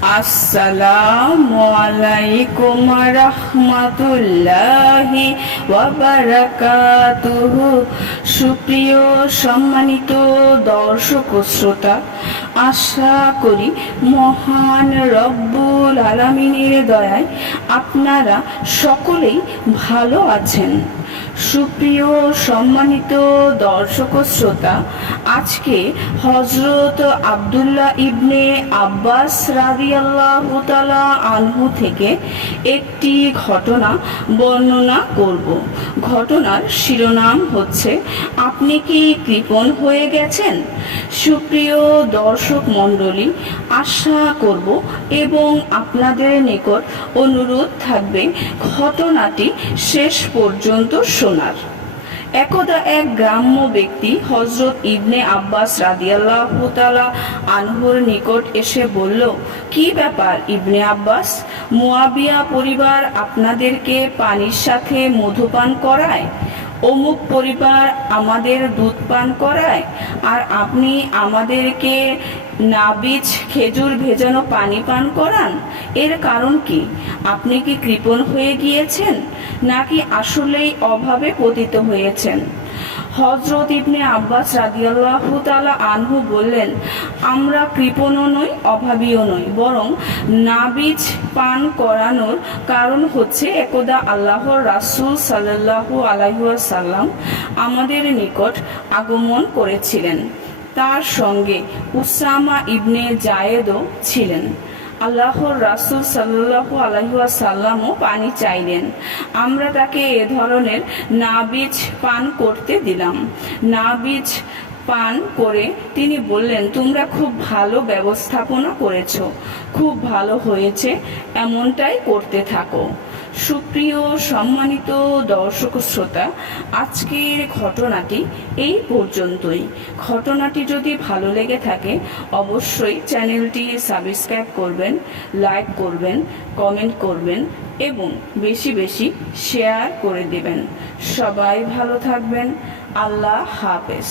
আসসালামু আলাইকুম রাহমাতুল্লাহি ওয়া বারাকাতুহু। সুপ্রিয় সম্মানিত দর্শক ও শ্রোতা, আশা করি মহান রব্বুল আলামিনের দয়ায় আপনারা সকলেই ভালো আছেন। সুপ্রিয় সম্মানিত দর্শক ও শ্রোতা, আজকে হযরত আব্দুল্লাহ ইবনে আব্বাস রাদিয়াল্লাহু তাআলা আনহু থেকে একটি ঘটনা বর্ণনা করব। ঘটনার শিরোনাম হচ্ছে, আপনি কি কৃপণ হয়ে গেছেন? সুপ্রিয় দর্শক মণ্ডলী, আশা করব এবং আপনাদের নিকট অনুরোধ থাকবে ঘটনাটি শেষ পর্যন্ত শোনার। একদা এক গ্রাম্য ব্যক্তি হযরত ইবনে আব্বাস রাদিয়াল্লাহু তাআলা আনহুর নিকট এসে বলল, কি ব্যাপার ইবনে আব্বাস, মুয়াবিয়া পরিবার আপনাদেরকে পানির সাথে মধু পান করায়, অমুক পরিবার আমাদের দুধ পান করায়, আর আপনি আমাদেরকে নাবিজ খেজুর ভেজানো পানি পান করান। এর কারণ কি? আপনি কি কৃপণ হয়ে গিয়েছেন, নাকি আসলেই অভাবে পতিত হয়েছেন? হযরত ইবনে আব্বাস রাদিয়াল্লাহু তাআলা আনহু বললেন, আমরা কৃপণও নই, অভাবীও নই, বরং নাবিজ পান করানোর কারণ হচ্ছে, একদা আল্লাহর রাসূল সাল্লাল্লাহু আলাইহি ওয়াসাল্লাম আমাদের নিকট আগমন করেছিলেন। তার সঙ্গে উসামা ইবনে জায়েদও ছিলেন। আল্লাহর রাসূল সাল্লাল্লাহু আলাইহি ওয়াসাল্লামও পানি চাইলেন। আমরা তাকে এ ধরনের নাবিজ পান করতে দিলাম। নাবিজ পান করে তিনি বললেন, তোমরা খুব ভালো ব্যবস্থাপনা করেছো, খুব ভালো হয়েছে, এমনটাই করতে থাকো। সুপ্রিয় সম্মানিত দর্শক শ্রোতা, আজকের ঘটনাটি এই পর্যন্তই। ঘটনাটি যদি ভালো লেগে থাকে অবশ্যই চ্যানেলটি সাবস্ক্রাইব করবেন, লাইক করবেন, কমেন্ট করবেন এবং বেশি বেশি শেয়ার করে দেবেন। সবাই ভালো থাকবেন। আল্লাহ হাফেজ।